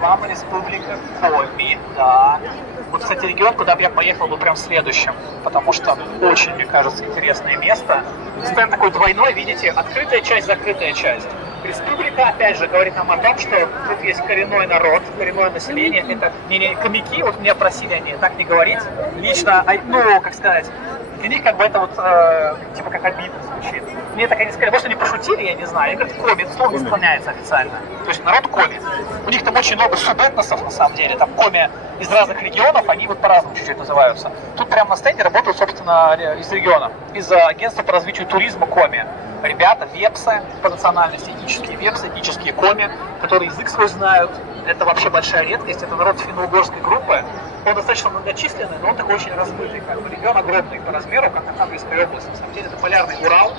вам Республика Коми, да. Вот, кстати, регион, куда бы я поехал бы прям следующим, потому что очень, мне кажется, интересное место. Стенд такой двойной, видите, открытая часть, закрытая часть. Республика, опять же, говорит нам о том, что тут есть коренной народ, коренное население. Это не хомяки, вот меня просили они так не говорить. Лично, ну, как сказать, для них как бы это вот, типа, как обидно звучит. Мне так они сказали, может, они пошутили, я не знаю. Они говорят, коми, это слово не исполняется официально. То есть народ коми. У них там очень много субэтносов, на самом деле. Там коми из разных регионов, они вот по-разному чуть-чуть называются. Тут прямо на стенде работают, собственно, из региона. Из агентства по развитию туризма коми. Ребята, вепсы по национальности, этнические вепсы, этнические коми, которые язык свой знают. Это вообще большая редкость. Это народ финно-угорской группы. Он достаточно многочисленный, но он такой очень размытый. Как бы регион огромный по размеру, как Архангельская область. На самом деле это полярный Урал.